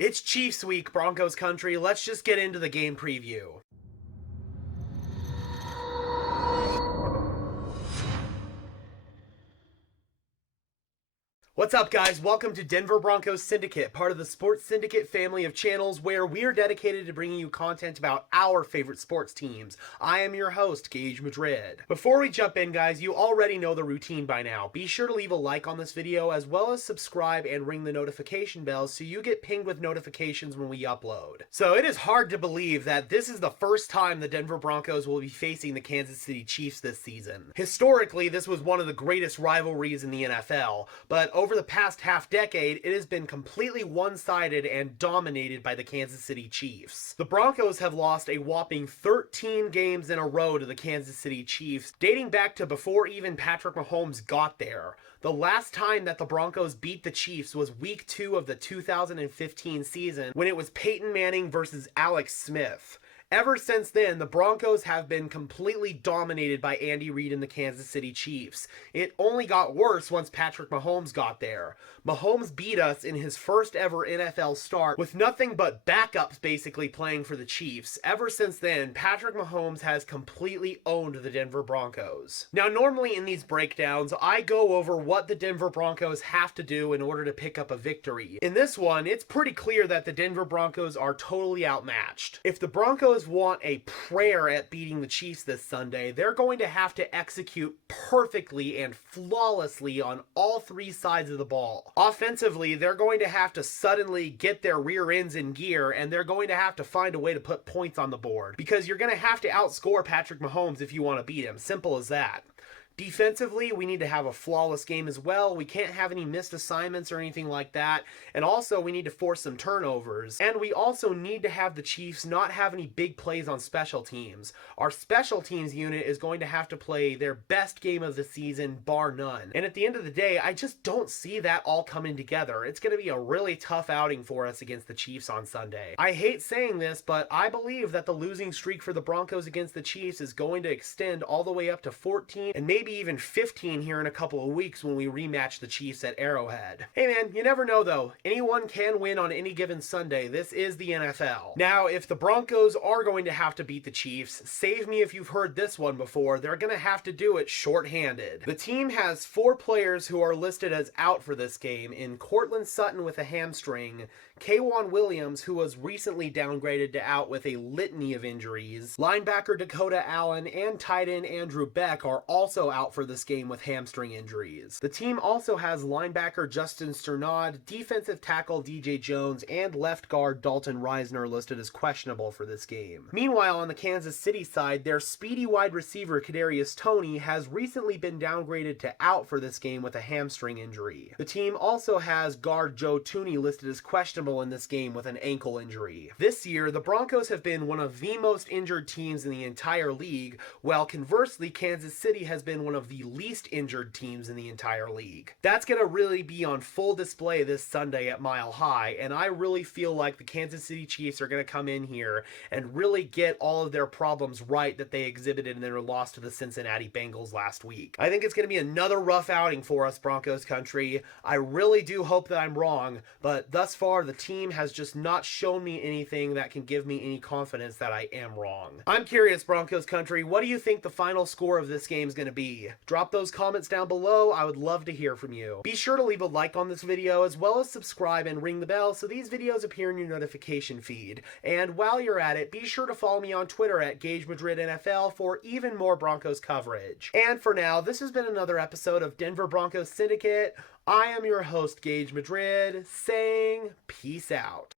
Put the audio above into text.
It's Chiefs week, Broncos country. Let's just get into the game preview. What's up, guys? Welcome to Denver Broncos Syndicate, part of the Sports Syndicate family of channels where we're dedicated to bringing you content about our favorite sports teams. I am your host, Gage Madrid. Before we jump in, guys, you already know the routine by now. Be sure to leave a like on this video as well as subscribe and ring the notification bell so you get pinged with notifications when we upload. So it is hard to believe that this is the first time the Denver Broncos will be facing the Kansas City Chiefs this season. Historically, this was one of the greatest rivalries in the NFL, but over the past half-decade, it has been completely one-sided and dominated by the Kansas City Chiefs. The Broncos have lost a whopping 13 games in a row to the Kansas City Chiefs, dating back to before even Patrick Mahomes got there. The last time that the Broncos beat the Chiefs was week 2 of the 2015 season when it was Peyton Manning versus Alex Smith. Ever since then, the Broncos have been completely dominated by Andy Reid and the Kansas City Chiefs. It only got worse once Patrick Mahomes got there. Mahomes beat us in his first ever NFL start with nothing but backups basically playing for the Chiefs. Ever since then, Patrick Mahomes has completely owned the Denver Broncos. Now, normally in these breakdowns, I go over what the Denver Broncos have to do in order to pick up a victory. In this one, it's pretty clear that the Denver Broncos are totally outmatched. If the Broncos want a prayer at beating the Chiefs this Sunday, they're going to have to execute perfectly and flawlessly on all three sides of the ball. Offensively, they're going to have to suddenly get their rear ends in gear, and they're going to have to find a way to put points on the board, because you're going to have to outscore Patrick Mahomes if you want to beat him. Simple as that. Defensively, we need to have a flawless game as well. We can't have any missed assignments or anything like that. And also, we need to force some turnovers. And we also need to have the Chiefs not have any big plays on special teams. Our special teams unit is going to have to play their best game of the season, bar none. And at the end of the day, I just don't see that all coming together. It's going to be a really tough outing for us against the Chiefs on Sunday. I hate saying this, but I believe that the losing streak for the Broncos against the Chiefs is going to extend all the way up to 14 and maybe even 15 here in a couple of weeks when we rematch the Chiefs at Arrowhead. Hey man, you never know though. Anyone can win on any given Sunday. This is the NFL. Now, if the Broncos are going to have to beat the Chiefs, save me if you've heard this one before, they're going to have to do it shorthanded. The team has 4 players who are listed as out for this game in Courtland Sutton with a hamstring, K'Waun Williams, who was recently downgraded to out with a litany of injuries, linebacker Dakota Allen, and tight end Andrew Beck are also out for this game with hamstring injuries. The team also has linebacker Justin Sternad, defensive tackle DJ Jones, and left guard Dalton Reisner listed as questionable for this game. Meanwhile, on the Kansas City side, their speedy wide receiver Kadarius Toney has recently been downgraded to out for this game with a hamstring injury. The team also has guard Joe Thuney listed as questionable in this game with an ankle injury. This year, the Broncos have been one of the most injured teams in the entire league, while conversely, Kansas City has been one of the least injured teams in the entire league. That's going to really be on full display this Sunday at Mile High, and I really feel like the Kansas City Chiefs are going to come in here and really get all of their problems right that they exhibited in their loss to the Cincinnati Bengals last week. I think it's going to be another rough outing for us, Broncos country. I really do hope that I'm wrong, but thus far the team has just not shown me anything that can give me any confidence that I am wrong. I'm curious, Broncos country, what do you think the final score of this game is going to be? Drop those comments down below. I would love to hear from you. Be sure to leave a like on this video as well as subscribe and ring the bell so these videos appear in your notification feed. And while you're at it, be sure to follow me on Twitter at Gage Madrid NFL for even more Broncos coverage. And for now, this has been another episode of Denver Broncos Syndicate. I am your host, Gage Madrid, saying peace out.